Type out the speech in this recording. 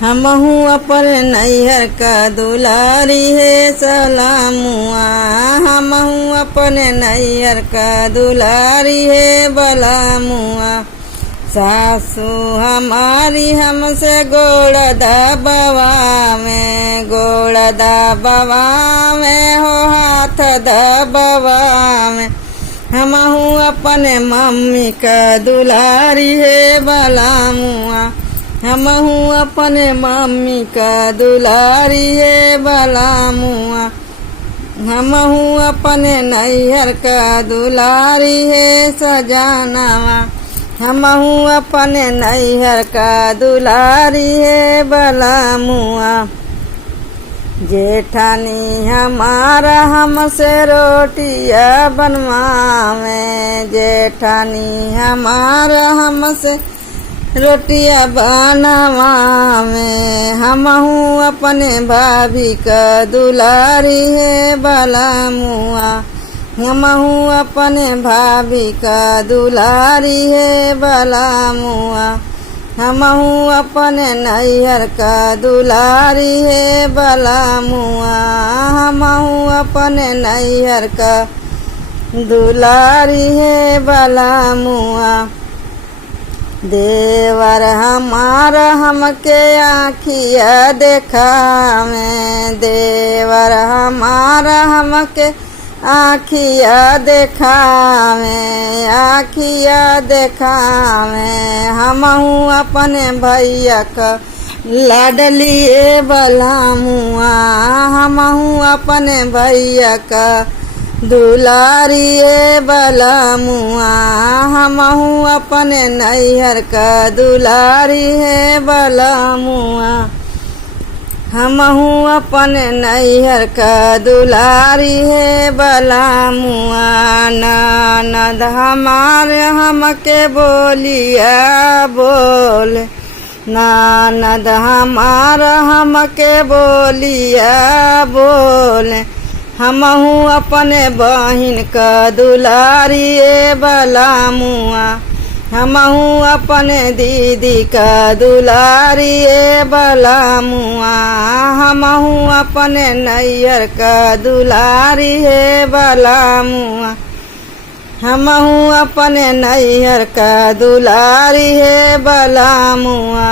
हमहू अपन नैहर का दुलारी है सलामुआ। हमहू अपन नैहर का दुलारी है बलामुआ। सासू हमारी हमसे गोड़ दबवा में हो हाथ दबवा में। हमहू अपने मम्मी का दुलारी है बलामुआ। हमहू अपने मम्मी का दुलारी है बलामुआ। हमहू अपने नैहर का दुलारी है सजानवा। हमहू अपने नैहर का दुलारी है बलामुआ। जेठानी हमारा हमसे रोटिया बनवावे। जेठानी हमारा हमसे रोटिया बनवावे। हमहू अपने भाभी का दुलारी है बलामुआ। हमहू अपने भाभी का दुलारी है बलामुआ। हमहू अपने नैहर का दुलारी है बलामुआ। हमहू अपने नैहर का दुलारी है बलामुआ। देवर हमारा हमके आँखिया देखावे। देवर हमारा हमके आँखिया देखावे। आँखिया देखावे। हमहू अपने भैया का लाडलिए बलामुआ। हमहू अपने भैया का दुलारिए बलामुआ। हमहू अपने नैहर का दुलारी है बलामुआ। हमहू अपने नैहर का दुलारी है बलामुआ। ननद हमारे हमके बोलिया बोले। ननद हमारा हमके बोलिया बोले। हमहू अपने बहिन का दुलारी है बलामुआ। हमहू अपने दीदी का दुलारी है बलामुआ। हमहू अपने नैहर का दुलारी है बलामुआ। हमहू अपने नैहर का दुलारी है बलामुआ।